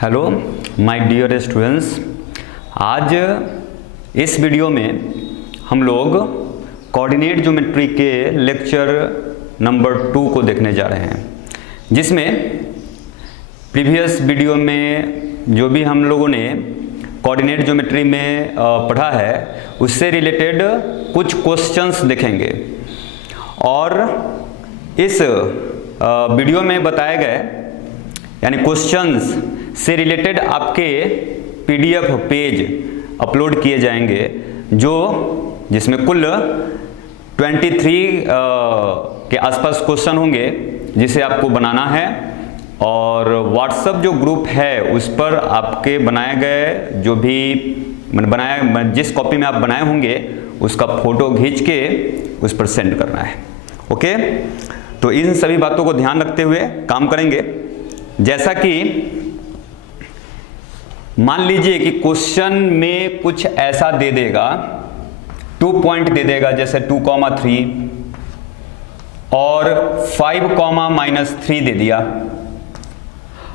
Hello my dear students, आज इस video में हम लोग कोऑर्डिनेट ज्योमेट्री के लेक्चर नंबर 2 को देखने जा रहे हैं, जिसमें प्रीवियस वीडियो में जो भी हम लोगों ने कोऑर्डिनेट ज्योमेट्री में पढ़ा है उससे रिलेटेड कुछ क्वेश्चंस देखेंगे और इस वीडियो में बताए गए यानी क्वेश्चंस से रिलेटेड आपके पीडीएफ पेज अपलोड किए जाएंगे जिसमें कुल 23 के आसपास क्वेश्चन होंगे जिसे आपको बनाना है। और व्हाट्सएप जो ग्रुप है उस पर आपके बनाए गए जो भी जिस कॉपी में आप बनाए होंगे उसका फोटो खींच के उस पर सेंड करना है। ओके, तो इन सभी बातों को ध्यान रखते हुए काम करेंगे। जैसा कि मान लीजिए कि क्वेश्चन में कुछ ऐसा दे देगा, 2 पॉइंट दे देगा, जैसे 2,3 और 5,-3 दे दिया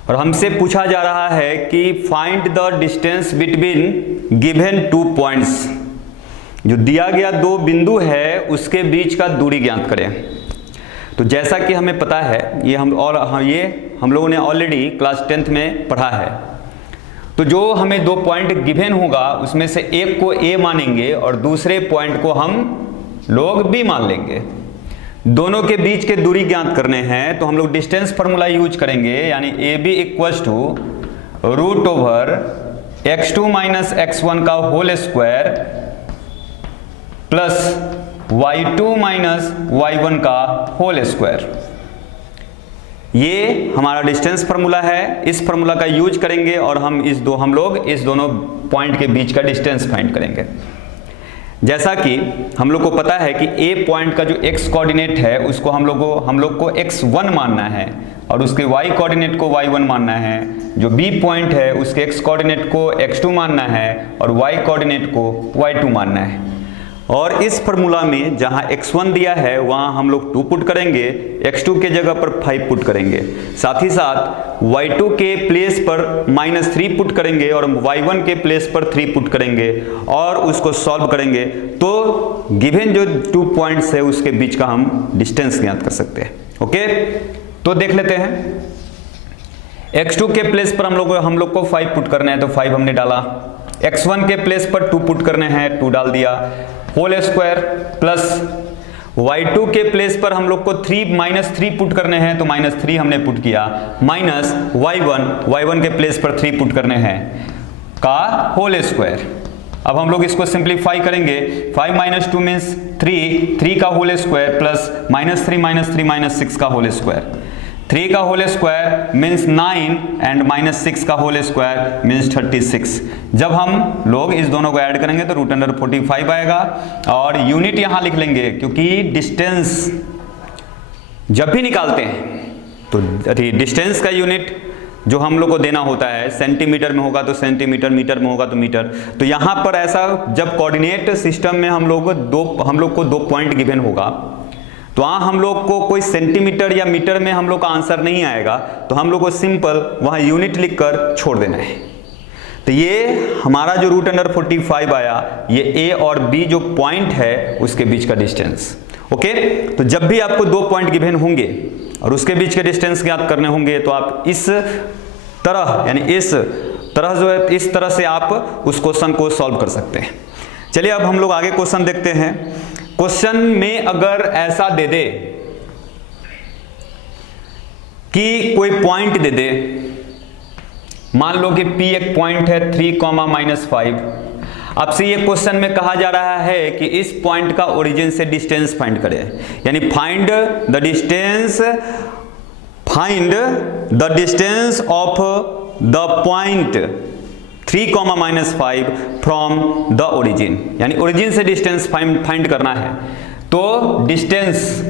और हमसे पूछा जा रहा है कि find the distance between given 2 points. जो दिया गया 2 बिंदु है उसके बीच का दूरी ज्ञात करें। तो जैसा कि हमें पता है ये हम लोगों ने ऑलरेडी क्लास 10th में पढ़ा है। तो जो हमें 2 पॉइंट गिवन होगा उसमें से एक को ए मानेंगे और दूसरे पॉइंट को हम लोग बी मान लेंगे। दोनों के बीच के दूरी ज्ञात करने हैं तो हम लोग डिस्टेंस फार्मूला यूज करेंगे, यानी A B equals to √x2 - x1 का whole square plus y2 - y1 का होल स्क्वायर। ये हमारा डिस्टेंस फार्मूला है। इस फार्मूला का यूज करेंगे और हम लोग इस दोनों पॉइंट के बीच का डिस्टेंस फाइंड करेंगे। जैसा कि हम लोग को पता है कि ए पॉइंट का जो x कोऑर्डिनेट है उसको हम लोग को x1 मानना है और उसके y कोऑर्डिनेट को y1 मानना है। जो b पॉइंट है उसके x कोऑर्डिनेट को x2 मानना है और y कोऑर्डिनेट को y2 मानना है। और इस फार्मूला में जहां x1 दिया है वहां हम लोग 2 पुट करेंगे, x2 के जगह पर 5 पुट करेंगे, साथ ही साथ y2 के प्लेस पर -3 पुट करेंगे और y1 के प्लेस पर 3 पुट करेंगे और उसको सॉल्व करेंगे। तो गिवन जो 2 पॉइंट्स है उसके बीच का हम डिस्टेंस ज्ञात कर सकते हैं। ओके, तो देख लेते हैं। x2 के प्लेस पर हम लोग को 5 पुट करना है तो 5 हमने डाला। x1 के प्लेस पर 2 पुट करने हैं, 2 डाल दिया, होल स्क्वायर प्लस y2 के प्लेस पर हम लोग को -3 पुट करने हैं तो -3 हमने पुट किया, माइनस y1 के प्लेस पर 3 पुट करने हैं का होल स्क्वायर। अब हम लोग इसको सिंप्लीफाई करेंगे। 5 - 2 मीन्स 3 का होल स्क्वायर प्लस -3 - 6 का होल स्क्वायर। 3 का होल स्क्वायर मीन्स 9 एंड -6 का होल स्क्वायर मीन्स 36। जब हम लोग इस दोनों को ऐड करेंगे तो √45 आएगा और यूनिट यहां लिख लेंगे, क्योंकि डिस्टेंस जब भी निकालते हैं तो डिस्टेंस का यूनिट जो हम लोग को देना होता है सेंटीमीटर में होगा तो सेंटीमीटर, मीटर में होगा तो मीटर। तो यहां पर ऐसा जब कोऑर्डिनेट सिस्टम में हम लोग को 2 पॉइंट गिवन होगा तो वहाँ हम लोग को कोई सेंटीमीटर या मीटर में हम लोग का आंसर नहीं आएगा, तो हम लोग को सिंपल वहाँ यूनिट लिखकर छोड़ देना है। तो ये हमारा जो √45 आया, ये ए और बी जो पॉइंट है उसके बीच का डिस्टेंस। ओके, तो जब भी आपको 2 पॉइंट गिवन होंगे और उसके बीच के डिस्टेंस ज्ञात करने होंगे तो आप इस तरह से आप उस क्वेश्चन को सॉल्व कर सकते हैं। चलिए अब हम लोग आगे क्वेश्चन देखते हैं। क्वेश्चन में अगर ऐसा दे दे कि कोई पॉइंट दे दे, मान लो कि P एक पॉइंट है 3, -5। आपसे ये क्वेश्चन में कहा जा रहा है कि इस पॉइंट का ओरिजिन से डिस्टेंस फाइंड करें, यानी find the distance of the point 3, -5 from the origin, यानी ओरिजिन से डिस्टेंस फाइंड करना है। तो डिस्टेंस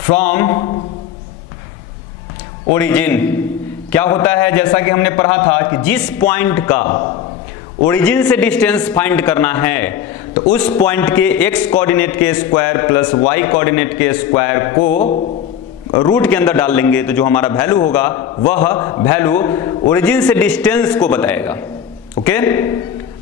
फ्रॉम ओरिजिन क्या होता है, जैसा कि हमने पढ़ा था कि जिस पॉइंट का ओरिजिन से डिस्टेंस फाइंड करना है तो उस पॉइंट के x कोऑर्डिनेट के स्क्वायर प्लस y कोऑर्डिनेट के स्क्वायर को रूट के अंदर डाल लेंगे तो जो हमारा वैल्यू होगा वह वैल्यू ओरिजिन से डिस्टेंस को बताएगा। ओके,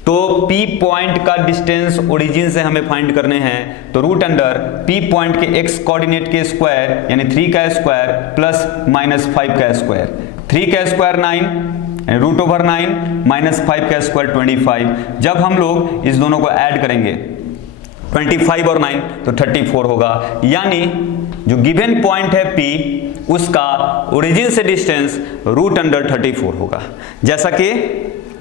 तो P पॉइंट का डिस्टेंस ओरिजिन से हमें फाइंड करने हैं, तो रूट अंडर P पॉइंट के x कोऑर्डिनेट के स्क्वायर यानी 3 का स्क्वायर प्लस माइनस 5 का स्क्वायर, 3 का स्क्वायर 9 रूट ओवर 9 माइनस 5 का स्क्वायर 25। जब हम लोग इस दोनों को ऐड करेंगे 25 और 9 तो 34 होगा, यानी जो गिवन पॉइंट है P उसका ओरिजिन से डिस्टेंस रूट अंडर 34 होगा। जैसा कि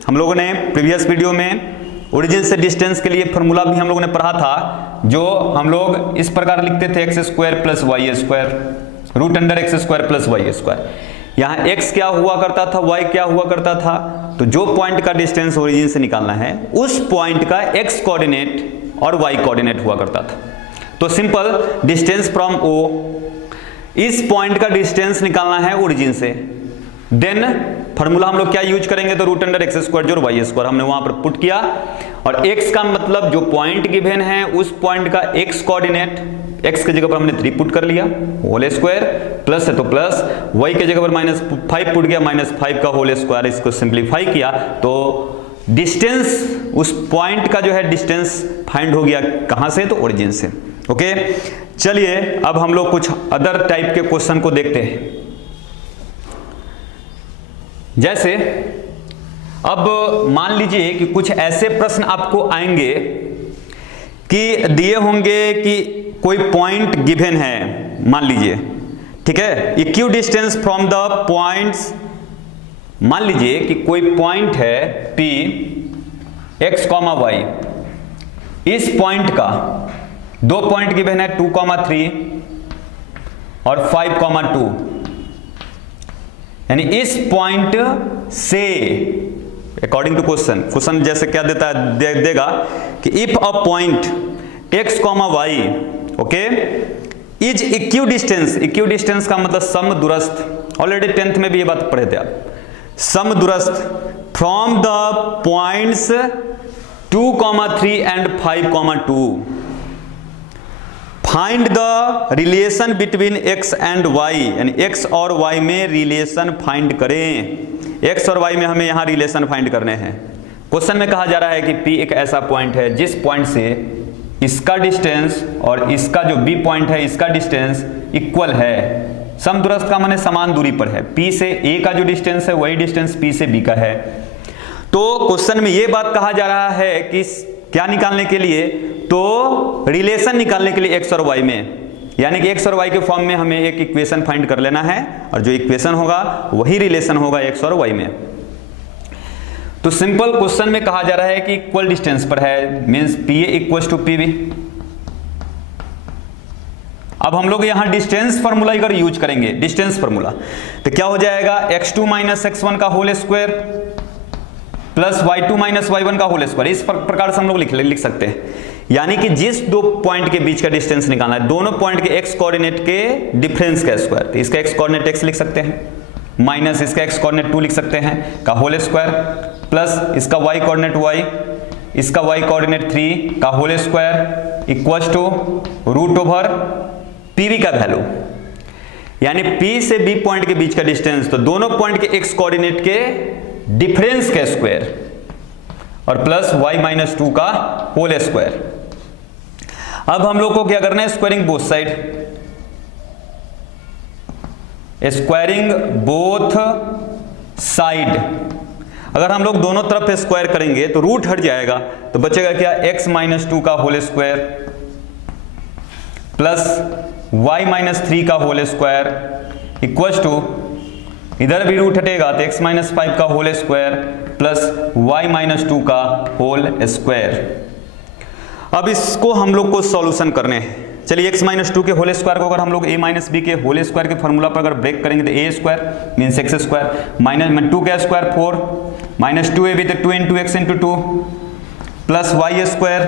हम लोगों ने प्रीवियस वीडियो में ओरिजिन से डिस्टेंस के लिए फॉर्मूला भी हम लोगों ने पढ़ा था, जो हम लोग इस प्रकार लिखते थे x square plus y square, root under x square plus y square. यहाँ x क्या हुआ करता था, y क्या हुआ करता था, तो जो पॉइंट का डिस्टेंस ओरिजिन से निकालना है उस पॉइंट का x कोऑर्डिनेट और y कोऑर्डिनेट हुआ करता था। तो सिंपल डिस्टेंस फ्रॉम O, इस पॉइंट का डिस्टेंस निकालना है ओरिजिन से, देन फॉर्मूला हम लोग क्या यूज करेंगे, तो रूट अंडर एक्स स्क्वायर जो वाई स्क्वायर हमने वहां पर पुट किया, और x का मतलब जो पॉइंट गिवन है उस पॉइंट का x कोऑर्डिनेट, x की जगह पर हमने 3 पुट कर लिया होल स्क्वायर, प्लस है तो प्लस, y की जगह पर माइनस 5 पुट किया, माइनस 5 का होल स्क्वायर, इसको सिंप्लीफाई किया तो डिस्टेंस उस पॉइंट का जो है डिस्टेंस फाइंड हो गया, कहां से, तो ओरिजिन से। ओके, चलिए अब हम लोग कुछ अदर टाइप के क्वेश्चन को देखते हैं। जैसे अब मान लीजिए कि कुछ ऐसे प्रश्न आपको आएंगे कि दिए होंगे कि कोई पॉइंट गिवन है, मान लीजिए, ठीक है, इक्यू डिस्टेंस फ्रॉम द पॉइंट्स, मान लीजिए कि कोई पॉइंट है P x, y, इस पॉइंट का 2 पॉइंट गिवन है 2,3 और 5,2, यानी इस पॉइंट से अकॉर्डिंग टू क्वेश्चन जैसे क्या देता है, देगा कि if a point x, y, okay, is equidistant का मतलब समदूरस्थ, ऑलरेडी 10th में भी ये बात पढ़े थे आप, समदूरस्थ from the points 2,3 and 5,2, find the relation between x and y, यानी x और y में रिलेशन फाइंड करें, x और y में हमें यहां रिलेशन फाइंड करने हैं। क्वेश्चन में कहा जा रहा है कि P एक ऐसा पॉइंट है जिस पॉइंट से इसका डिस्टेंस और इसका जो B पॉइंट है इसका डिस्टेंस इक्वल है, समदूरस्थ का माने समान दूरी पर है, P से A का जो डिस्टेंस है वही डिस्टेंस P से B का है। तो क्वेश्चन में यह बात कहा जा रहा है कि क्या निकालने के लिए, तो रिलेशन निकालने के लिए x और y में, यानी कि x और y के फॉर्म में हमें एक इक्वेशन फाइंड कर लेना है, और जो इक्वेशन होगा वही रिलेशन होगा x और y में। तो सिंपल क्वेश्चन में कहा जा रहा है कि इक्वल डिस्टेंस पर है, means PA equals to PB। अब हम लोग यहां डिस्टेंस फार्मूला अगर यूज करेंगे, डिस्टेंस फार्मूला, तो क्या हो जाएगा, x2 माइनस x1 का whole square plus y2 minus y1 का होल स्क्वायर, इस प्रकार से हम लोग लिख सकते हैं। यानी कि जिस दो पॉइंट के बीच का डिस्टेंस निकालना है, दोनों पॉइंट के x कोऑर्डिनेट के डिफरेंस का स्क्वायर, तो इसका x कोऑर्डिनेट x लिख सकते हैं, माइनस इसका x कोऑर्डिनेट 2 लिख सकते हैं का होल स्क्वायर, प्लस इसका y कोऑर्डिनेट y, इसका y कोऑर्डिनेट 3 का whole square equals to root over PB का वैल्यू, यानी P से B पॉइंट के बीच का डिस्टेंस, तो दोनों पॉइंट के x कोऑर्डिनेट के डिफरेंस का स्क्वायर और प्लस y माइनस 2 का होल स्क्वायर। अब हम लोग को क्या करना है, squaring both side, squaring both side. अगर हम लोग दोनों तरफ स्क्वायर करेंगे तो रूट हट जाएगा, तो बचेगा क्या, x माइनस 2 का whole square plus y minus 3 का होल स्क्वायर इक्वल्स टू, इधर भी रूट हटेगा तो x माइनस 5 का whole square plus y minus 2 का होल स्क्वायर। अब इसको हम लोग को सॉल्यूशन करने हैं। चलिए x माइनस 2 के होल स्क्वायर को अगर हम लोग a माइनस b के होल स्क्वायर के फॉर्मूला पर अगर ब्रेक करेंगे तो a square means x square minus 2 का स्क्वायर 4 माइनस 2ab तो 2 into x into 2 plus y square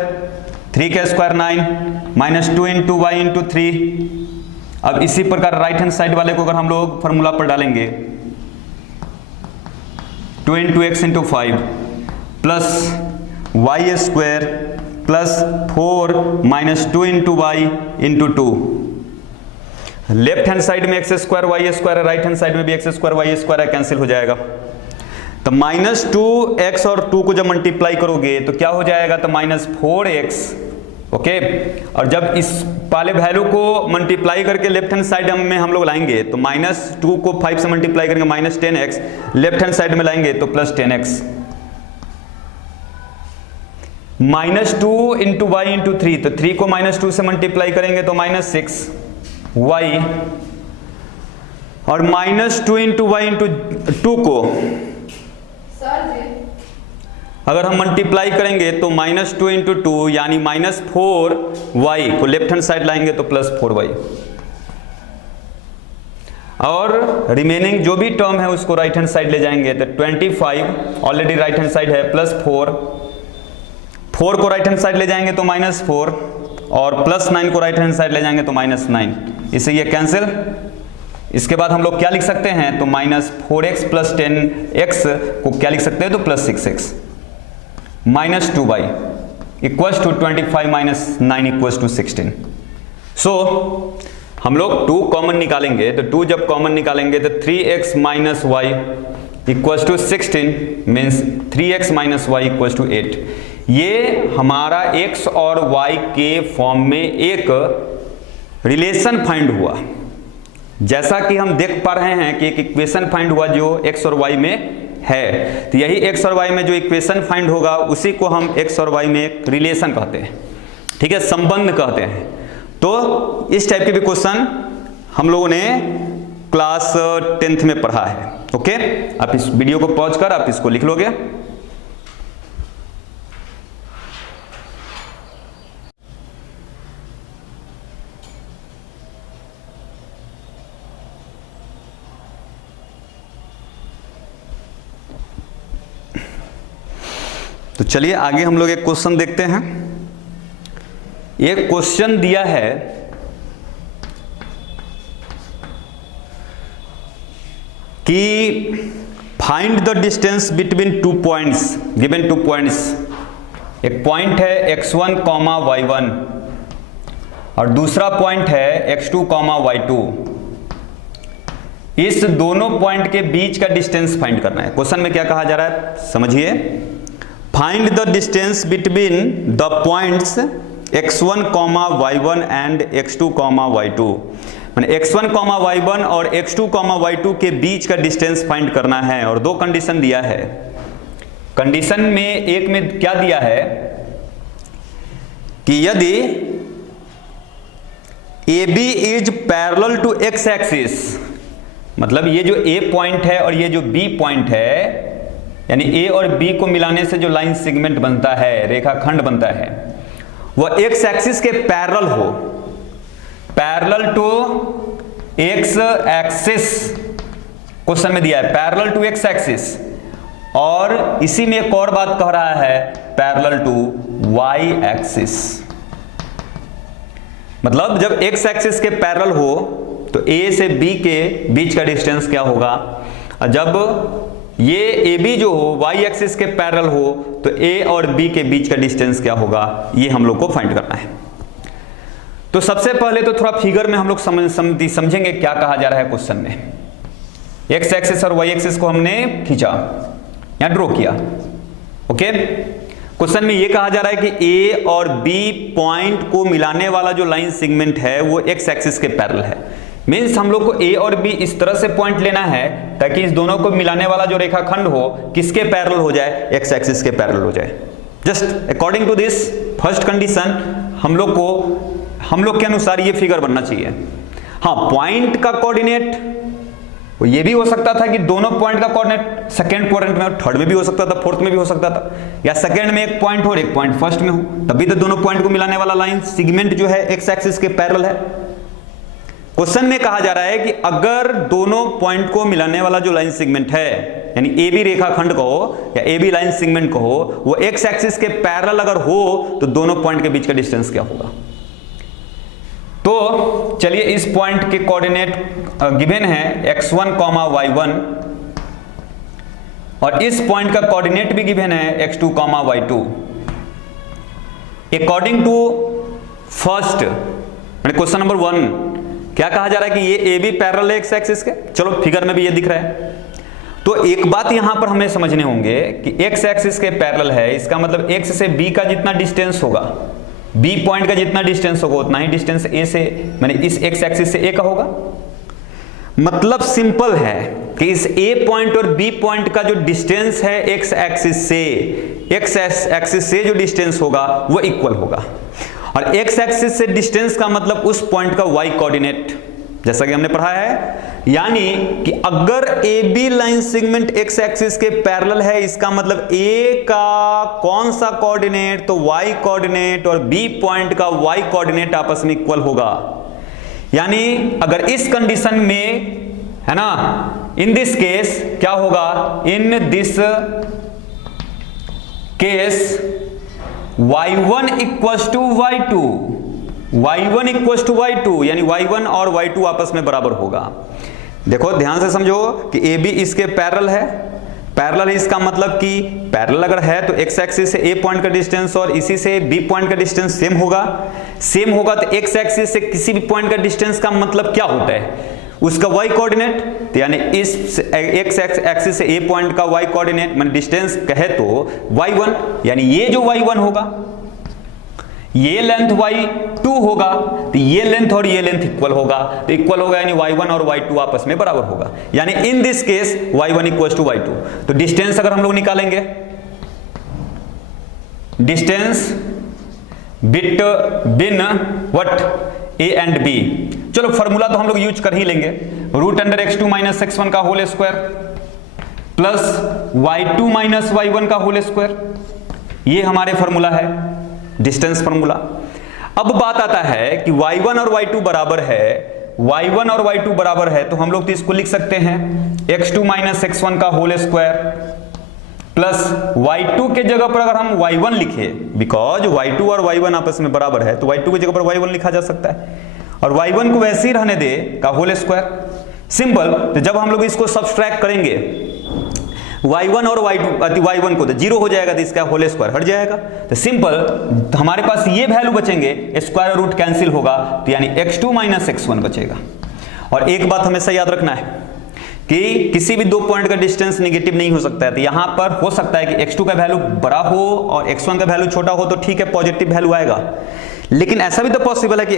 3 का square 9 minus 2 into y into 3। अब इसी प्रकार राइट हैंड साइड वाले को अगर हम लोग फॉर्मूला पर डालेंगे 2 into x into 5 plus y square plus 4 minus 2 into y into 2। Left hand side में एक्स स्क्वायर वाई स्क्वायर है, राइट हैंड साइड में भी एक्स स्क्वायर वाई स्क्वायर है, कैंसिल हो जाएगा। तो -2x और 2 को जब मल्टीप्लाई करोगे तो क्या हो जाएगा, तो -4x, ओके। और जब इस वाले वैल्यू को मल्टीप्लाई करके लेफ्ट हैंड साइड में हम लोग लाएंगे तो -2 को 5 से मल्टीप्लाई करेंगे -10x, लेफ्ट हैंड साइड में लाएंगे तो +10x। -2 इंटू वाई इंटू 3, तो 3 को -2 से मल्टीप्लाई करेंगे तो -6y, और -2 इंटू वाई इंटू 2 को अगर हम मल्टीप्लाई करेंगे तो -2 इंटू 2 यानी -4y को लेफ्ट हैंड साइड लाएंगे तो +4y, और रिमेनिंग जो भी टर्म है उसको राइट हैंड साइड ले जाएंगे तो 25 ऑलरेडी राइट हैंड साइड है, +4 को राइट हैंड साइड ले जाएंगे तो -4, और +9 को राइट हैंड साइड ले जाएंगे तो -9, इससे ये कैंसिल। इसके बाद हम लोग क्या लिख सकते हैं, तो -4x + 10x को क्या लिख सकते हैं, तो +6x, -2y equals to 25 - 9 equals to 16। So हम लोग 2 कॉमन निकालेंगे, तो 2 जब कॉमन निकालेंगे तो 3x - y equals to 16 means 3x - y equals to 8। ये हमारा x और y के फॉर्म में एक रिलेशन फाइंड हुआ। जैसा कि हम देख पा रहे हैं कि एक इक्वेशन फाइंड हुआ जो x और y में है, तो यही x और y में जो इक्वेशन फाइंड होगा उसी को हम x और y में एक रिलेशन कहते हैं, ठीक है, संबंध कहते हैं। तो इस टाइप के भी क्वेश्चन हम लोगों ने क्लास 10th में पढ़ा है, ओके। आप इस वीडियो को पॉज कर आप इसको लिख लोगे। तो चलिए आगे हम लोग एक क्वेश्चन देखते हैं। एक क्वेश्चन दिया है कि find the distance between 2 points, given 2 points. एक पॉइंट है x1, y1 और दूसरा पॉइंट है x2, y2। इस दोनों पॉइंट के बीच का डिस्टेंस फाइंड करना है। क्वेश्चन में क्या कहा जा रहा है समझिए। Find the distance between the points x1, y1 and x2, y2। माने x1, y1 और x2, y2 के बीच का डिस्टेंस फाइंड करना है, और 2 कंडीशन दिया है। कंडीशन में एक में क्या दिया है कि यदि AB is parallel to x axis, मतलब ये जो A पॉइंट है और ये जो B पॉइंट है, यानी A और B को मिलाने से जो लाइन सेगमेंट बनता है, रेखाखंड बनता है, वह x एक्सिस के पैरेलल हो, parallel to x axis question में दिया है, पैरेलल टू x एक्सिस। और इसी में एक और बात कह रहा है, पैरेलल टू y एक्सिस। मतलब जब x एक्सिस के पैरेलल हो तो A से B के बीच का डिस्टेंस क्या होगा, और जब ये AB जो हो y एक्सिस के पैरेलल हो तो A और B के बीच का डिस्टेंस क्या होगा, ये हम लोग को फाइंड करना है। तो सबसे पहले तो थोड़ा फिगर में हम लोग समझेंगे क्या कहा जा रहा है क्वेश्चन में। x एक्सिस और y एक्सिस को हमने खींचा, यहां ड्रॉ किया, ओके। क्वेश्चन में ये कहा जा रहा है कि A और B पॉइंट को मिलाने वाला जो लाइन सेगमेंट है वो x एक्सिस के पैरेलल है। मीन्स हम लोग को A और B इस तरह से पॉइंट लेना है ताकि इस दोनों को मिलाने वाला जो रेखाखंड हो किसके पैरेलल हो जाए, x एक्सिस के पैरेलल हो जाए। Just according to this first condition हम लोग के अनुसार ये फिगर बनना चाहिए। हाँ, पॉइंट का कोऑर्डिनेट ये भी हो सकता था कि दोनों पॉइंट का कोऑर्डिनेट सेकंड क्वाड्रेंट में और थर्ड में भी हो सकता था, फोर्थ में भी हो सकता था, या सेकंड में एक पॉइंट हो और एक पॉइंट फर्स्ट में हो, तभी तो दोनों पॉइंट को मिलाने वाला लाइन सेगमेंट जो है x एक्सिस के पैरेलल है। क्वेश्चन में कहा जा रहा है कि अगर दोनों पॉइंट को मिलाने वाला जो लाइन सेगमेंट है, यानी AB रेखाखंड कहो या AB लाइन सेगमेंट कहो, वो x एक्सिस के पैरेलल अगर हो तो दोनों पॉइंट के बीच का डिस्टेंस क्या होगा। तो चलिए इस पॉइंट के कोऑर्डिनेट गिवन है x1, y1, और इस पॉइंट का कोऑर्डिनेट भी गिवन है x2, y2। According to first question number 1, क्या कहा जा रहा है कि ये ए बी पैरेलल है एक्स एक्सिस के। चलो फिगर में भी ये दिख रहा है। तो एक बात यहां पर हमें समझने होंगे कि एक्स एक्सिस के पैरेलल है, इसका मतलब एक्स से बी का जितना डिस्टेंस होगा, बी पॉइंट का जितना डिस्टेंस होगा उतना ही डिस्टेंस ए से, माने इस एक्स एक्सिस से ए का होगा। मतलब सिंपल है कि इस ए पॉइंट और बी पॉइंट का जो डिस्टेंस है एक्स एक्सिस से जो डिस्टेंस होगा वो इक्वल होगा। और एक्स एक्सिस से डिस्टेंस का मतलब उस पॉइंट का वाई कोऑर्डिनेट, जैसा कि हमने पढ़ा है। यानी कि अगर A B line segment x axis के पैरेलल है, इसका मतलब ए का कौन सा कोऑर्डिनेट, तो वाई कोऑर्डिनेट, और बी पॉइंट का वाई कोऑर्डिनेट आपस में इक्वल होगा। यानी अगर इस कंडीशन में है ना, इन दिस केस क्या होगा, in this case y1 equals to y2, y1 equals to y2, यानी y1 और y2 आपस में बराबर होगा। देखो ध्यान से समझो कि ए बी इसके पैरेलल है, पैरेलल इसका मतलब कि पैरेलल अगर है तो एक्स एक्सिस से ए पॉइंट का डिस्टेंस और इसी से बी पॉइंट का डिस्टेंस सेम होगा। सेम होगा तो एक्स एक्सिस से किसी भी पॉइंट का डिस्टेंस का मतलब क्या होता है, उसका वाई कोऑर्डिनेट। तो यानी इस एक्स एक्सिस से ए पॉइंट का वाई कोऑर्डिनेट मान डिस्टेंस कहे तो y1, यानी ये जो y1 होगा, ये लेंथ y2 होगा, तो ये लेंथ और ये लेंथ इक्वल होगा, तो इक्वल होगा यानी y1 और y2 आपस में बराबर होगा। यानी in this case y1 equals to y2। तो डिस्टेंस अगर हम लोग निकालेंगे, distance between what A and B, चलो फॉर्मूला तो हम लोग यूज कर ही लेंगे, √x2 - x1 का whole square plus y2 - y1 का होल स्क्वायर, ये हमारे फॉर्मूला है, डिस्टेंस फॉर्मूला। अब बात आता है कि y1 और y2 बराबर है, y1 और y2 बराबर है, तो हम लोग तो इसको लिख सकते हैं x2 - x1 का होल स्क्वायर प्लस y2 के जगह पर अगर हम y1 लिखे, बिकॉज y2 और y1 आपस में बराबर है, तो y2 की जगह पर y1 लिखा जा सकता है, और y1 को वैसे ही रहने दे का होल स्क्वायर, सिंपल। तो जब हम लोग इसको सब्सट्रैक्ट करेंगे y1 और y1 को, तो जीरो हो जाएगा, तो इसका होल स्क्वायर हट जाएगा, तो सिंपल हमारे पास ये वैल्यू बचेंगे, स्क्वायर रूट कैंसिल होगा, तो यानी x2 - x1 बचेगा। और एक बात हमेशा याद रखना है कि किसी भी दो पॉइंट का डिस्टेंस नेगेटिव नहीं हो सकता है। तो यहां पर हो सकता है कि x2 का वैल्यू बड़ा हो और x1 का वैल्यू छोटा हो, तो ठीक है पॉजिटिव वैल्यू आएगा, लेकिन ऐसा भी तो पॉसिबल है कि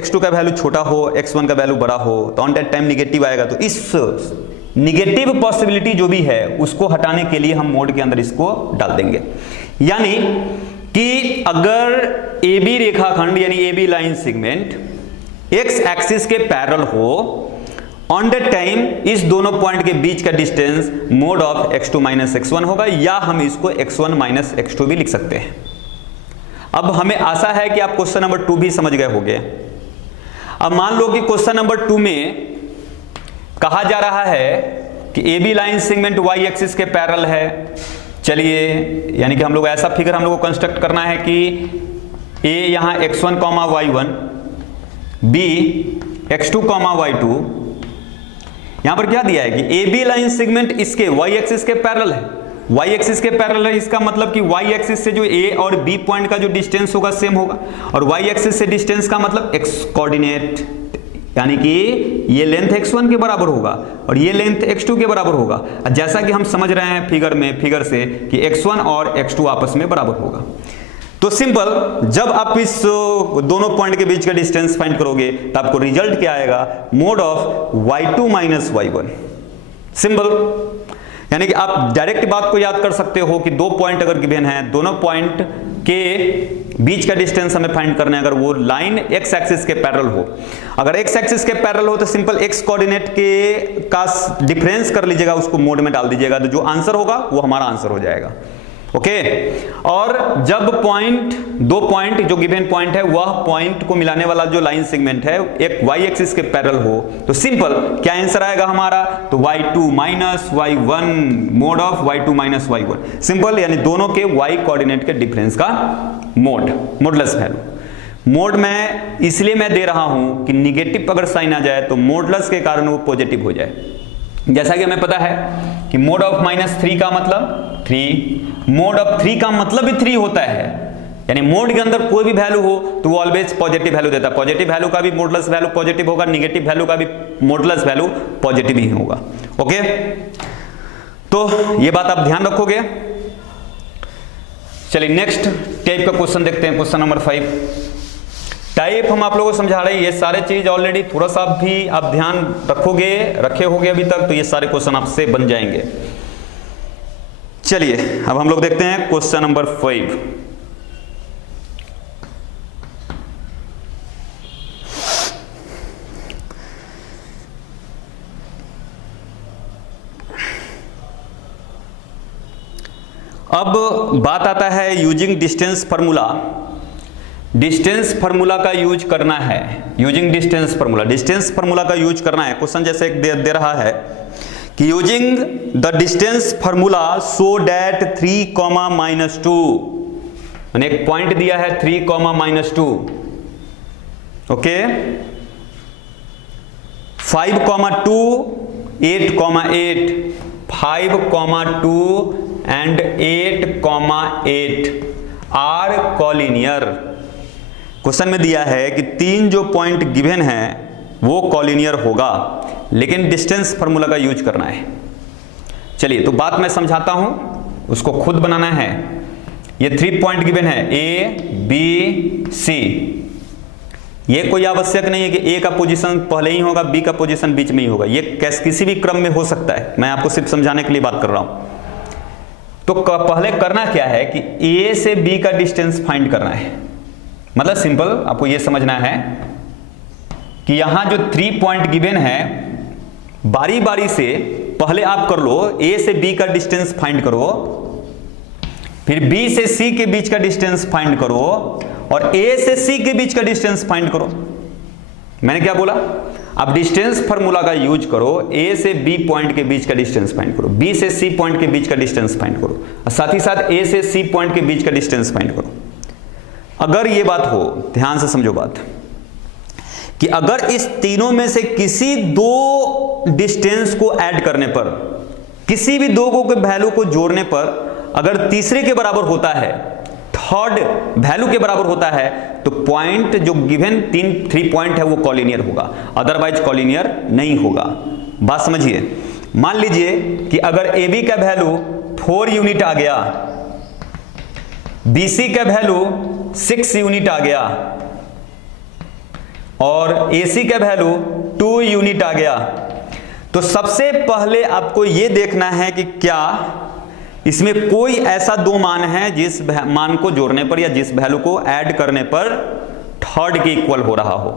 x2 का वैल्यू छोटा हो, x1 का वैल्यू बड़ा हो, तो ऑन दैट टाइम नेगेटिव आएगा। तो इस निगेटिव पॉसिबिलिटी जो भी है उसको हटाने के लिए हम मोड के अंदर इसको डाल देंगे। यानी कि अगर ए बी रेखाखंड यानी A B line segment x axis के पैरेलल हो, ऑन दैट टाइम इस दोनों पॉइंट के बीच का distance mode of x2 - x1 होगा, या हम इसको x1 - x2 भी लिख सकते हैं। अब हमें आशा है कि आप क्वेश्चन नंबर 2 भी समझ गए होंगे। अब मान लो कि क्वेश्चन नंबर 2 में कहा जा रहा है कि A B line segment y axis के पैरेलल है। चलिए, यानी कि हम लोग ऐसा फिगर हम लोग को कंस्ट्रक्ट करना है कि a यहां x1, y1, b x2, y2। यहां पर क्या दिया है कि ए बी लाइन सेगमेंट इसके y एक्सिस के पैरेलल है, y एक्सिस के पैरेलल है, इसका मतलब कि y एक्सिस से जो a और b पॉइंट का जो डिस्टेंस होगा सेम होगा, और y एक्सिस से डिस्टेंस का मतलब x कोऑर्डिनेट, यानी कि ये लेंथ x1 के बराबर होगा और ये लेंथ x2 के बराबर होगा। जैसा कि हम समझ रहे हैं फिगर से कि x1 और x2 आपस में बराबर होगा। तो सिंपल, जब आप इस दोनों पॉइंट के बीच का डिस्टेंस फाइंड करोगे तो आपको रिजल्ट क्या आएगा, mode of y2 - y1। Simple, यानी कि आप डायरेक्ट बात को याद कर सकते हो कि दो पॉइंट अगर गिवन है, दोनों पॉइंट के बीच का डिस्टेंस हमें फाइंड करना है, अगर वो लाइन एक्स एक्सिस के पैरेलल हो। अगर एक्स एक्सिस के पैरेलल हो तो सिंपल एक्स कोऑर्डिनेट के का डिफरेंस कर लीजिएगा, उसको मोड में डाल दीजिएगा, तो जो आंसर होगा वो हमारा आंसर हो जाएगा। ओके। और जब दो पॉइंट जो गिवन पॉइंट है वह पॉइंट को मिलाने वाला जो लाइन सेगमेंट है एक y एक्सिस के पैरेलल हो, तो सिंपल क्या आंसर आएगा हमारा, तो y2 - y1 mode of y2 - y1। Simple, यानी दोनों के y कोऑर्डिनेट के डिफरेंस का मोडलेस वैल्यू। मोड में इसलिए मैं दे रहा हूं कि निगेटिव अगर साइन आ जाए तो मोडलेस के कारण वो पॉजिटिव हो जाए। जैसा कि हमें पता है कि मोड ऑफ -3 का मतलब 3, मोड ऑफ 3 का मतलब भी 3 होता है, यानी मोड के अंदर कोई भी वैल्यू हो तो वो ऑलवेज पॉजिटिव वैल्यू देता है। पॉजिटिव वैल्यू का भी मॉडुलस वैल्यू पॉजिटिव होगा, निगेटिव वैल्यू का भी मॉडुलस वैल्यू पॉजिटिव ही होगा। ओके, तो ये बात आप ध्यान रखोगे। चलिए नेक्स्ट टाइप का क्वेश्चन देखते हैं, क्वेश्चन नंबर 5। टाइप हम आप लोगों को समझा रहे हैं, ये सारे चीज ऑलरेडी थोड़ा सा भी आप ध्यान रखे होगे अभी तक, तो ये सारे क्वेश्चन आपसे बन जाएंगे। चलिए अब हम लोग देखते हैं क्वेश्चन नंबर 5। अब बात आता है using distance formula. Distance formula का यूज करना है, using distance formula, distance formula का यूज करना है। क्वेश्चन जैसे एक दे रहा है कि using the distance formula so that 3,-2, मैंने एक पॉइंट दिया है 3,-2, okay, 5,2, 8,8, 5,2 and 8,8 are collinear. Question में दिया है कि 3 जो पॉइंट गिवन है वो कॉलिनियर होगा, लेकिन डिस्टेंस फार्मूला का यूज करना है। चलिए तो बात मैं समझाता हूं, उसको खुद बनाना है। ये 3 पॉइंट गिवन है ए बी सी। ये कोई आवश्यक नहीं है कि ए का पोजीशन पहले ही होगा, बी का पोजीशन बीच में ही होगा, ये किसी भी क्रम में हो सकता है। मैं आपको सिर्फ समझाने के लिए बात कर रहा हूं। तो पहले करना क्या है कि ए से बी का डिस्टेंस फाइंड करना है। मतलब सिंपल आपको यह समझना है कि यहां जो 3 पॉइंट गिवन है, बारी बारी से पहले आप कर लो, ए से बी का डिस्टेंस फाइंड करो, फिर बी से सी के बीच का डिस्टेंस फाइंड करो, और ए से सी के बीच का डिस्टेंस फाइंड करो। मैंने क्या बोला? अब डिस्टेंस फार्मूला का यूज करो, ए से बी पॉइंट के बीच का डिस्टेंस फाइंड करो, बी से सी पॉइंट के बीच का डिस्टेंस फाइंड करो, और साथ ही साथ ए से सी पॉइंट के बीच का डिस्टेंस फाइंड करो। अगर ये बात हो, ध्यान से समझो बात, कि अगर इस तीनों में से किसी 2 डिस्टेंस को ऐड करने पर, किसी भी 2 के वैल्यू को जोड़ने पर अगर तीसरे के बराबर होता है, थर्ड वैल्यू के बराबर होता है, तो पॉइंट जो गिवन 3 पॉइंट है वो कॉलिनियर होगा, अदरवाइज कॉलिनियर नहीं होगा। बात समझिए। मान लीजिए कि अगर ए बी का वैल्यू 4 यूनिट आ गया, बी सी का वैल्यू 6 यूनिट आ गया, और ए सी का वैल्यू 2 यूनिट आ गया, तो सबसे पहले आपको यह देखना है कि क्या इसमें कोई ऐसा 2 मान है जिस मान को जोड़ने पर या जिस वैल्यू को ऐड करने पर थर्ड के इक्वल हो रहा हो।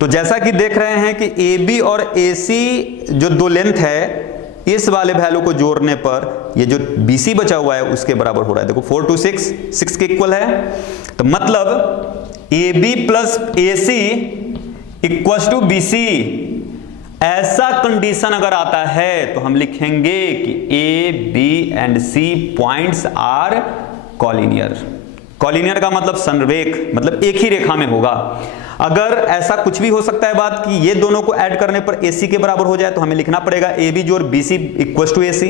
तो जैसा कि देख रहे हैं कि ए बी और ए सी जो 2 लेंथ है, इस वाले वैल्यू को जोड़ने पर ये जो बी सी बचा हुआ है उसके बराबर हो रहा है। देखो 4 2 6 के इक्वल है, तो मतलब A B plus A C equal to B C. ऐसा कंडीशन अगर आता है तो हम लिखेंगे कि A B and C points are collinear. Collinear का मतलब समरेख, मतलब एक ही रेखा में होगा। अगर ऐसा कुछ भी हो सकता है बात कि ये दोनों को ऐड करने पर ए सी के बराबर हो जाए, तो हमें लिखना पड़ेगा ए बी जोड़ बी सी इक्वल टू ए सी।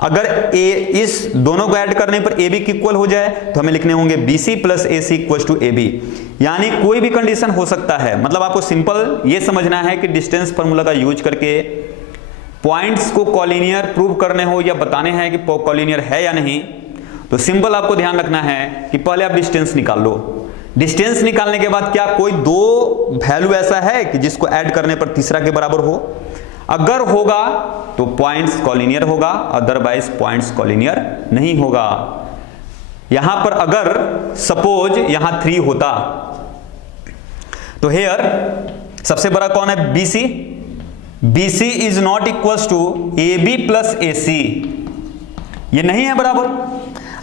अगर इस दोनों को ऐड करने पर ए बी की इक्वल हो जाए, तो हमें लिखने होंगे B C plus A C equal to A B. यानी कोई भी कंडीशन हो सकता है। मतलब आपको सिंपल ये समझना है कि डिस्टेंस फार्मूला का यूज करके पॉइंट्स को कॉलिनियर प्रूव करने हो या बताने हैं कि कॉलिनियर है या नहीं, तो सिंपल आपको ध्यान रखना है कि पहले आप डिस्टेंस निकाल लो। डिस्टेंस निकालने के बाद क्या कोई 2 वैल्यू ऐसा है कि जिसको ऐड करने पर तीसरा के बराबर हो? अगर होगा तो पॉइंट्स कॉलिनियर होगा, अदरवाइज पॉइंट्स कॉलिनियर नहीं होगा। यहां पर अगर सपोज यहां 3 होता, तो हेयर सबसे बड़ा कौन है? B C. B C is not equal to A B plus A C. ये नहीं है बराबर।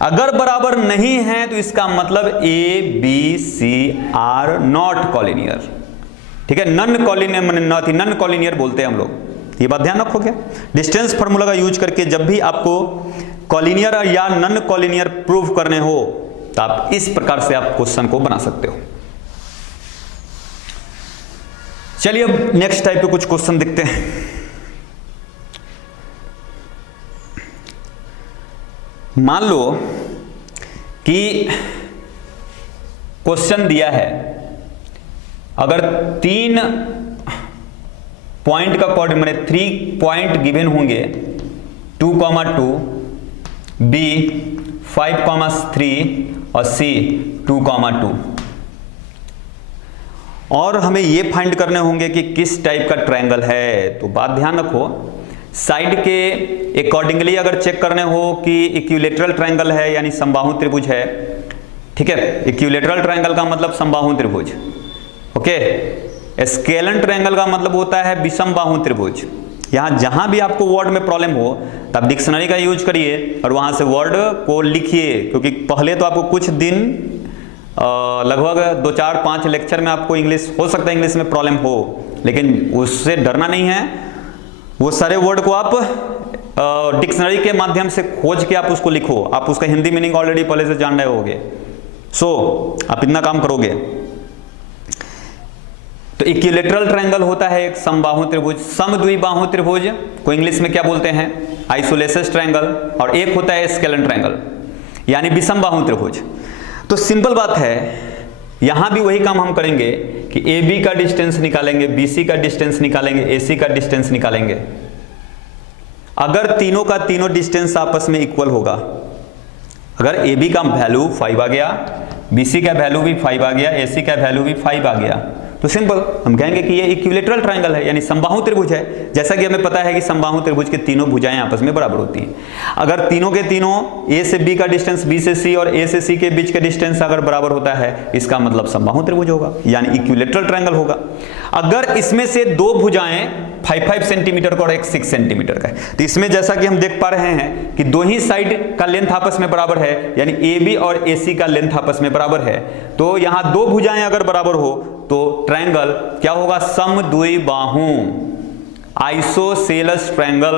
अगर बराबर नहीं है तो इसका मतलब A B C are not collinear. ठीक है, नन कॉलिनियर मैंने नन कॉलिनियर बोलते हैं हम लोग। ये बात ध्यान रखोगे। डिस्टेंस फार्मूला का यूज करके जब भी आपको कॉलिनियर या नन कॉलिनियर प्रूव करने हो, तो आप इस प्रकार से आप क्वेश्चन को बना सकते हो। चलिए अब नेक्स्ट टाइप के कुछ क्वेश्चन देखते हैं। मान लो कि क्वेश्चन दिया है, अगर 3 पॉइंट का कोऑर्डिनेट मैंने 3 पॉइंट गिवन होंगे 2,2, B 5,3 और C 2,2, और हमें ये फाइंड करने होंगे कि किस टाइप का ट्रायंगल है। तो बात ध्यान रखो, साइड के अकॉर्डिंगली अगर चेक करने हो कि इक्विलेटरल ट्रायंगल है यानी समबाहु त्रिभुज है, ठीक है। इक्विलेटरल ट्रायंगल का मतलब समबाहु त्रिभुज, ओके। स्केलन ट्रायंगल का मतलब होता है विषमबाहु त्रिभुज। यहां जहां भी आपको वर्ड में प्रॉब्लम हो तब डिक्शनरी का यूज करिए और वहां से वर्ड को लिखिए, क्योंकि पहले तो आपको कुछ दिन लगभग 2, 4, 5 लेक्चर में आपको इंग्लिश हो सकता है इंग्लिश में प्रॉब्लम हो, लेकिन उससे डरना नहीं है। वो सारे वर्ड को आप डिक्शनरी के माध्यम से खोज के आप उसको लिखो, आप उसका हिंदी मीनिंग ऑलरेडी पहले से जान रहे होगे। आप इतना काम करोगे। तो इक्विलेटरल ट्रायंगल होता है एक समबाहु त्रिभुज, समद्विबाहु त्रिभुज को इंग्लिश में क्या बोलते हैं, आइसोलेशस ट्रायंगल, और एक होता है स्केलन ट्रायंगल यानी विषमबाहु त्रिभुज। तो सिंपल बात है, यहां भी वही काम हम करेंगे कि AB का डिस्टेंस निकालेंगे, BC का डिस्टेंस निकालेंगे, AC का डिस्टेंस निकालेंगे। अगर तीनों का तीनों डिस्टेंस आपस में इक्वल होगा, अगर AB का वैल्यू 5 आ गया, BC का वैल्यू भी 5 आ गया, AC का वैल्यू भी 5 आ गया, तो सिंपल हम कहेंगे कि ये इक्विलेटरल ट्रायंगल है यानी समबाहु त्रिभुज है। जैसा कि हमें पता है कि समबाहु त्रिभुज के तीनों भुजाएं आपस में बराबर होती हैं। अगर तीनों के तीनों A से B का डिस्टेंस, B से C और A से C के बीच का डिस्टेंस अगर बराबर होता है, इसका मतलब समबाहु त्रिभुज होगा यानी इक्विलेटरल ट्रायंगल होगा। अगर इसमें से 2 भुजाएं 5-5 सेंटीमीटर का और एक 6 सेंटीमीटर का है, तो इसमें जैसा कि हम देख पा रहे हैं कि दो ही साइड का लेंथ आपस में बराबर है, यानी AB और AC का लेंथ आपस में बराबर है। तो यहां 2 भुजाएं अगर बराबर हो तो ट्रायंगल क्या होगा, समद्विबाहु, आइसोसेलस ट्रायंगल।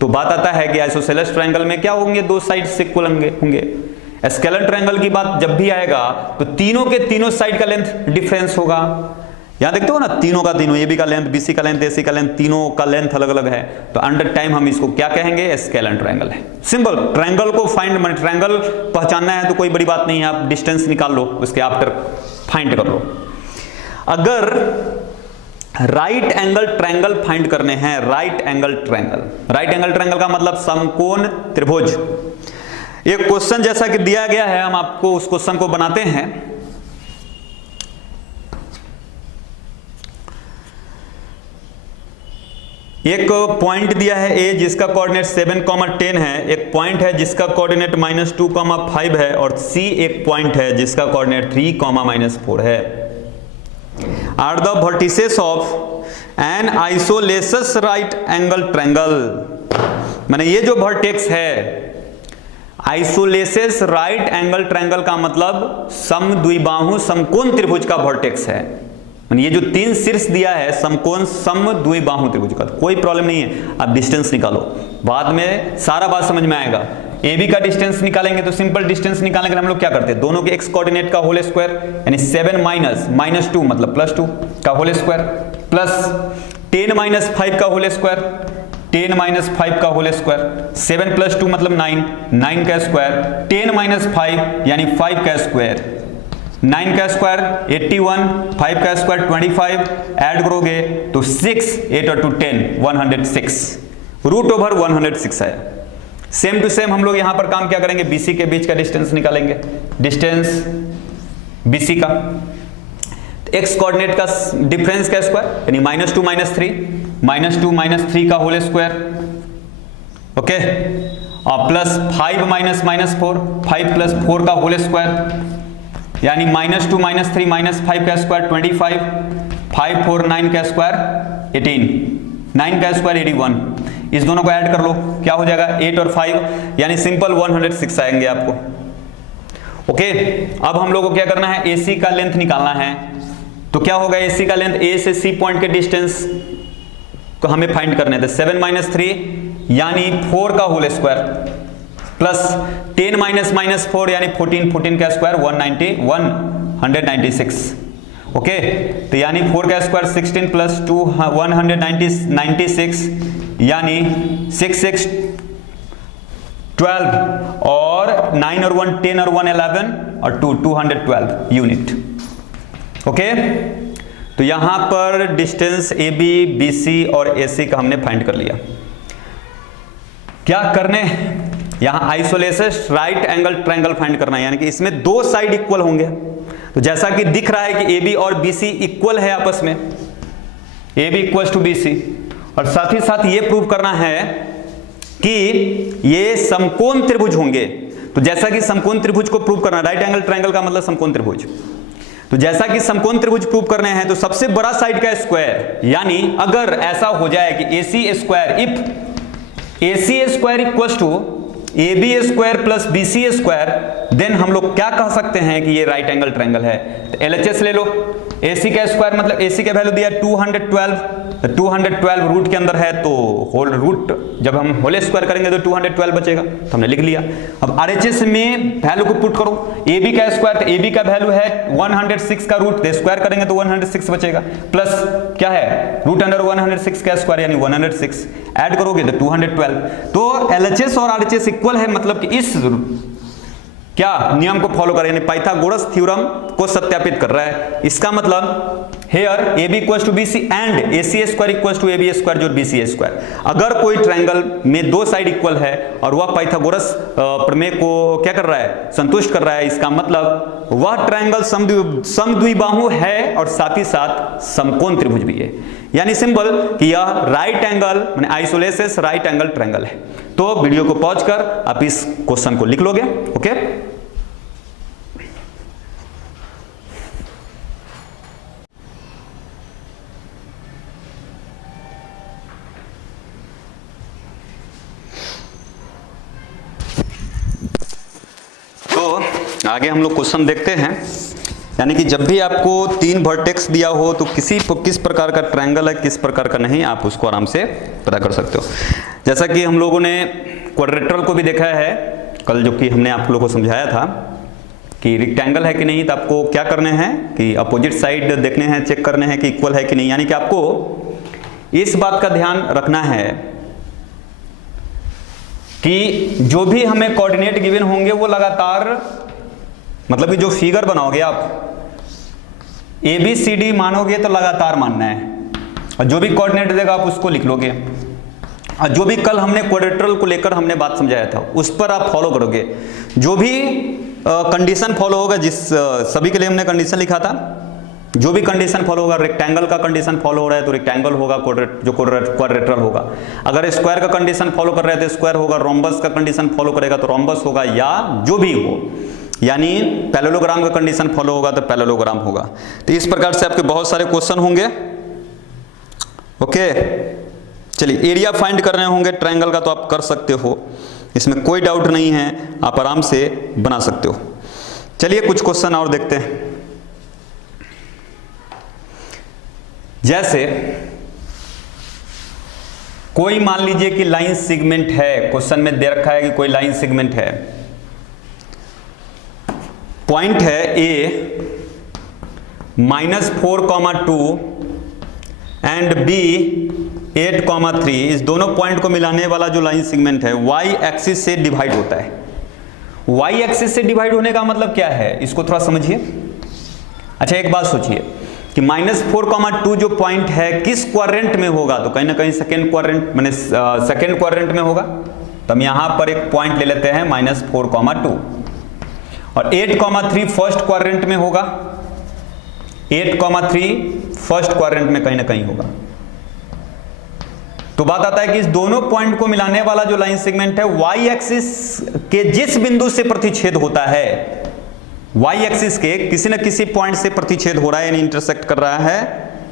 तो बात आता है कि आइसोसेलस ट्रायंगल में क्या होंगे, 2 साइड से इक्वल होंगे। स्केलर ट्रायंगल की बात जब भी आएगा तो तीनों के तीनों साइड का लेंथ डिफरेंस होगा। यहां देखते हो ना, तीनों का तीनों, AB का लेंथ, BC का लेंथ, AC का लेंथ, तीनों का लेंथ अलग अलग है। तो अंडर टाइम हम इसको क्या कहेंगे, स्केलर ट्रायंगल है। सिंपल, ट्रायंगल को फाइंड, मैंने ट्रायंगल पहचानना है तो कोई बड़ी बात नहीं है, आप डिस्टेंस निकाल लो, उसके आफ्टर फाइंड कर लो। अगर राइट एंगल ट्रायंगल फाइंड करने हैं, राइट एंगल ट्रायंगल का मतलब समकोण त्रिभुज। एक क्वेश्चन जैसा कि दिया गया है, हम आपको उस क्वेश्चन को बनाते हैं। एक पॉइंट दिया है A जिसका कोऑर्डिनेट 7,10 है, एक पॉइंट है जिसका कोऑर्डिनेट -2,5 है, और C एक पॉइंट है जिसका कोऑर्डिनेट 3,-4 है। Are the vertices of an isosceles right angle triangle. माने ये जो वर्टेक्स है, आइसोलेशस राइट एंगल ट्रायंगल का मतलब समद्विबाहु समकोण त्रिभुज का वर्टेक्स है। ये जो 3 शीर्ष दिया है समकोण समद्विबाहु त्रिभुज का, कोई प्रॉब्लम नहीं है, आप डिस्टेंस निकालो, बाद में सारा बात समझ में आएगा। AB का डिस्टेंस निकालेंगे तो सिंपल डिस्टेंस निकालने के लिए हम लोग क्या करते हैं, दोनों के x कोऑर्डिनेट का होल स्क्वायर यानी 7 माइनस 2 मतलब +2 का होल स्क्वायर, प्लस 10 - 5 का होल स्क्वायर, 10 - 5 का होल स्क्वायर, 7 + 2 मतलब 9 का स्क्वायर, 10 - 5 यानी 5 का स्क्वायर, 9 का स्क्वायर 81, 5 का स्क्वायर 25, ऐड करोगे तो 6, 8 और 2 10, 106, √106 है। सेम टू सेम हम लोग यहां पर काम क्या करेंगे, BC के बीच का डिस्टेंस निकालेंगे, डिस्टेंस BC का, x कोऑर्डिनेट का डिफरेंस का स्क्वायर यानी -2 - 3 का होल स्क्वायर, ओके, और प्लस 5 - 4, 5 + 4 का होल स्क्वायर यानी -2 - 3 - 5 का स्क्वायर 25, 5 4 9 का स्क्वायर 18, 9 का स्क्वायर 81। इस दोनों को ऐड कर लो, क्या हो जाएगा 8 और 5 यानी सिंपल 106 आएंगे आपको। ओके, अब हम लोगों को क्या करना है, AC का लेंथ निकालना है। तो क्या होगा, AC का लेंथ A से C पॉइंट के डिस्टेंस को हमें फाइंड करने थे, 7 - 3 यानी 4 का होल स्क्वायर, प्लस 10 - 4 यानी 14 का स्क्वायर 196, ओके। तो यानी 4 का स्क्वायर 16 + 2 196 यानी 6 6 12 और 9 और 1 10 और 1 11 और 2 212 यूनिट। ओके, तो यहां पर distance A B B C और ए सी का हमने फाइंड कर लिया। क्या करने, यहां isolated right angle triangle find करना है, यानी कि इसमें दो साइड इक्वल होंगे। तो जैसा कि दिख रहा है कि ए बी और बी सी इक्वल है आपस में, A B equal to B C, और साथ ही साथ ये प्रूव करना है कि ये समकोण त्रिभुज होंगे। तो जैसा कि समकोण त्रिभुज को प्रूव करना, राइट एंगल ट्रायंगल का मतलब समकोण त्रिभुज, तो जैसा कि समकोण त्रिभुज प्रूव करने हैं तो सबसे बड़ा साइड का स्क्वायर, यानी अगर ऐसा हो जाए कि AC square, if AC square equals to AB square plus BC square, then हम लोग क्या कह सकते हैं कि ये राइट एंगल ट्रायंगल है। तो LHS ले लो, AC का स्क्वायर मतलब AC का वैल्यू दिया 212, 212 रूट के अंदर है तो होल रूट, जब हम होल स्क्वायर करेंगे तो 212 बचेगा, तो हमने लिख लिया। अब RHS में वैल्यू को पुट करो, AB का स्क्वायर, तो AB का वैल्यू है 106 का रूट, स्क्वायर करेंगे तो 106 बचेगा, प्लस क्या है रूट अंडर 106 का स्क्वायर यानी 106, ऐड करोगे तो 212। तो LHS और RHS इक्वल है, मतलब कि इस क्या नियम को फॉलो करें, यानी पाइथागोरस थ्योरम को सत्यापित कर रहा है। इसका मतलब here AB equals to BC and AC square equals to AB square जो BC स्क्वायर। अगर कोई ट्रायंगल में दो साइड इक्वल है और वह पाइथागोरस प्रमेय को क्या कर रहा है, संतुष्ट कर रहा है, इसका मतलब वह ट्रायंगल समद्विबाहु है और साथ ही साथ समकोण त्रिभुज भी है, यानी सिंपल कि यह राइट एंगल माने आइसोलेटेड राइट एंगल ट्रायंगल है। तो वीडियो को पॉज कर आप इस क्वेश्चन को लिख लोगे। ओके, तो आगे हम लोग क्वेश्चन देखते हैं। यानी कि जब भी आपको तीन वर्टेक्स दिया हो तो किस प्रकार का ट्रायंगल है, किस प्रकार का नहीं, आप उसको आराम से पता कर सकते हो। जैसा कि हम लोगों ने क्वाड्रेट्रल को भी देखा है कल, जो कि हमने आप लोगों को समझाया था कि रेक्टेंगल है कि नहीं, तो आपको क्या करने हैं कि अपोजिट साइड देखने हैं, चेक करने हैं कि इक्वल है कि नहीं। यानी कि आपको इस बात का ध्यान रखना है कि जो भी हमें कोऑर्डिनेट गिवन होंगे वो लगातार, मतलब कि जो फिगर बनाओगे आप ABCD मानोगे तो लगातार मानना है, और जो भी कोऑर्डिनेट देगा आप उसको लिख लोगे, और जो भी कल हमने क्वाड्रेट्रल को लेकर हमने बात समझाया था उस पर आप फॉलो करोगे। जो भी कंडीशन फॉलो होगा, जिस सभी के लिए हमने कंडीशन लिखा था, जो भी कंडीशन फॉलो होगा, रेक्टेंगल का कंडीशन फॉलो हो रहा है तो रेक्टेंगल होगा, जो क्वाड्रेट्रल होगा। अगर स्क्वायर का कंडीशन फॉलो कर रहे हैं तो स्क्वायर होगा, रोम्बस का कंडीशन फॉलो करेगा तो रोम्बस होगा, या जो भी हो, यानी पैरेललोग्राम का कंडीशन फॉलो होगा तो पैरेललोग्राम होगा। तो इस प्रकार से आपके बहुत सारे क्वेश्चन होंगे। ओके, चलिए एरिया फाइंड करने होंगे ट्रायंगल का तो आप कर सकते हो, इसमें कोई डाउट नहीं है, आप आराम से बना सकते हो। चलिए कुछ क्वेश्चन और देखते हैं। जैसे कोई मान लीजिए कि लाइन सेगमेंट है, क्वेश्चन में दे रखा है कि कोई लाइन सेगमेंट है, पॉइंट है A -4,2 एंड B 8,3, इस दोनों पॉइंट को मिलाने वाला जो लाइन सेगमेंट है Y एक्सिस से डिवाइड होता है। Y एक्सिस से डिवाइड होने का मतलब क्या है, इसको थोड़ा समझिए। अच्छा एक बात सोचिए कि -4,2 जो पॉइंट है किस क्वाड्रेंट में होगा, तो कहीं ना कहीं सेकेंड क्वाड्रेंट माने सेकेंड क्वाड्रेंट में होगा। तो हम यहां पर एक पॉइंट ले लेते हैं -4,2, और 8,3 फर्स्ट क्वाड्रेंट में होगा, 8,3 फर्स्ट क्वाड्रेंट में कहीं ना कहीं होगा। तो बात आता है कि इस दोनों पॉइंट को मिलाने वाला जो लाइन सेगमेंट है Y एक्सिस के जिस बिंदु से प्रतिच्छेद होता है, Y एक्सिस के किसी न किसी पॉइंट से प्रतिच्छेद हो रहा है, यानी इंटरसेक्ट कर रहा है,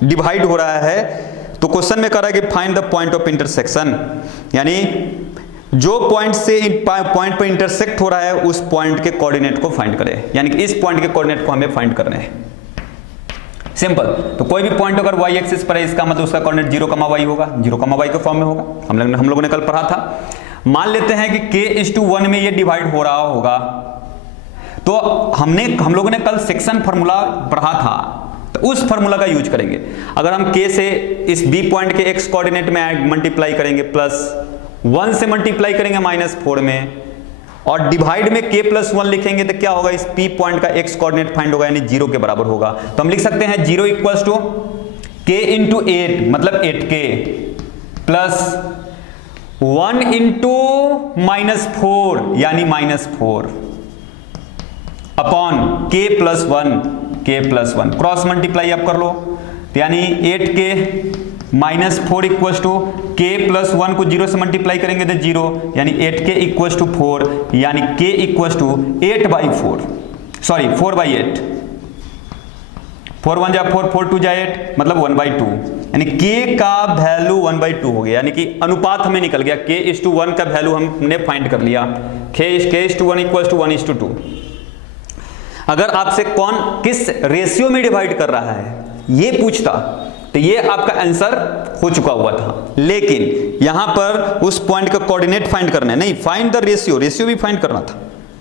डिवाइड हो रहा है। तो क्वेश्चन में कह रहा है कि find the point of intersection, यानी जो पॉइंट से पॉइंट पर इंटरसेक्ट हो रहा है उस पॉइंट के कोऑर्डिनेट को फाइंड करें, यानी कि इस पॉइंट के कोऑर्डिनेट को हमें फाइंड करने हैं। सिंपल, तो कोई भी पॉइंट अगर Y एक्सिस पर है इसका मतलब उसका कोऑर्डिनेट 0,y होगा, 0,y के फॉर्म में होगा। हम लोगों ने कल पढ़ा था। मान लेते हैं कि k:1 में ये डिवाइड हो रहा होगा, तो हम लोगों ने कल सेक्शन फार्मूला पढ़ा था, तो उस फार्मूला का यूज करेंगे। अगर हम k से इस B पॉइंट के x कोऑर्डिनेट में मल्टीप्लाई करेंगे, प्लस 1 से मल्टीप्लाई करेंगे -4 में, और डिवाइड में k+1 लिखेंगे तो क्या होगा, इस P पॉइंट का x कोऑर्डिनेट फाइंड होगा, यानी 0 के बराबर होगा। तो हम लिख सकते हैं 0 इक्वल्स टू k इंटू 8 मतलब 8k प्लस 1 इंटू -4 यानी -4 अपॉन k+1 क्रॉस मल्टीप्लाई आप कर लो, तो यानी 8k -4 इक्वल्स टू k+1 को 0 से मल्टीप्लाई करेंगे तो 0, यानी 8k इक्वल्स टू 4, यानी k इक्वल्स टू 8/4 सॉरी 4/8, 4 1 जा 4 4 2 जा 8 मतलब 1/2, यानी k का वैल्यू 1/2 हो गया, यानी कि अनुपात हमें निकल गया, k:1 का वैल्यू हमने फाइंड कर लिया, k:1 इक्वल्स टू 1:2। अगर आपसे कौन किस रेशियो में डिवाइड कर रहा है ये पूछता तो ये आपका आंसर हो चुका हुआ था, लेकिन यहां पर उस पॉइंट का कोऑर्डिनेट फाइंड करना है, नहीं फाइंड द रेशियो, रेशियो भी फाइंड करना था,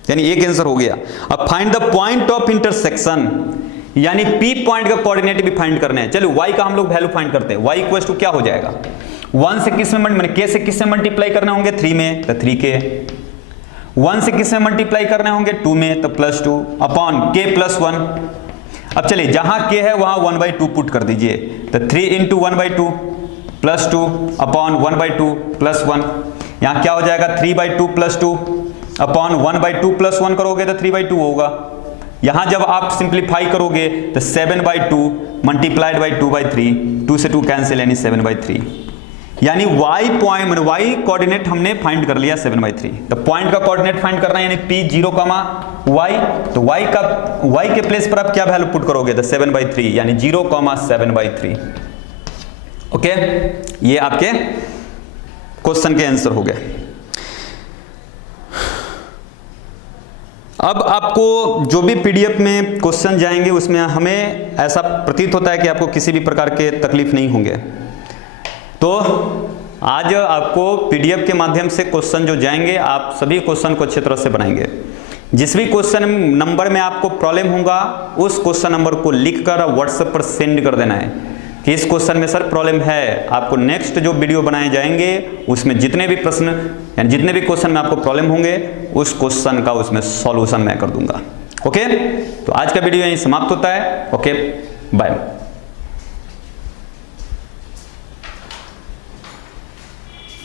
यानी एक आंसर हो गया। अब find the point of intersection, यानी P पॉइंट का कोऑर्डिनेट भी फाइंड करना है। चलो y का हम लोग वैल्यू फाइंड करते हैं, y इक्वल्स टू क्या हो जाएगा, 1 से किस में k से किस में मल्टीप्लाई करने होंगे 3 में तो 3k, 1 से किस में मल्टीप्लाई करने होंगे 2 में तो +2 अपॉन k+1। अब चलिए जहां k है वहां 1/2 पुट कर दीजिए, तो 3 इंटू 1/2 +2 अपॉन 1/2 +1, यहां क्या हो जाएगा 3/2 +2 अपॉन 1/2 +1 करोगे तो 3/2 होगा। यहां जब आप सिंप्लीफाई करोगे तो 7/2 मल्टीप्लाइड बाई 2/3, 2 से 2 कैंसिल यानी 7/3, यानी y पॉइंट y कोऑर्डिनेट हमने फाइंड कर लिया 7/3। तो पॉइंट का कोऑर्डिनेट फाइंड करना है, यानी P 0, y, तो y के प्लेस पर आप क्या वैल्यू पुट करोगे तो 7/3, यानी 0, 7/3। ओके, ये आपके क्वेश्चन के आंसर हो गए। अब आपको जो भी पीडीएफ में क्वेश्चन जाएंगे उसमें हमें ऐसा प्रतीत होता है कि आपको किसी भी प्रकार के तकलीफ नहीं होंगे, तो आज आपको पीडीएफ के माध्यम से क्वेश्चन जो जाएंगे आप सभी क्वेश्चन को अच्छी तरह से बनाएंगे। जिस भी क्वेश्चन नंबर में आपको प्रॉब्लम होगा उस क्वेश्चन नंबर को लिखकर व्हाट्सएप पर सेंड कर देना है कि इस क्वेश्चन में सर प्रॉब्लम है। आपको नेक्स्ट जो वीडियो बनाए जाएंगे उसमें जितने भी प्रश्न यानी जितने भी क्वेश्चन में आपको प्रॉब्लम होंगे उस क्वेश्चन का उसमें सॉल्यूशन मैं कर दूंगा। ओके, तो आज का वीडियो यहीं समाप्त होता है। Okay, bye.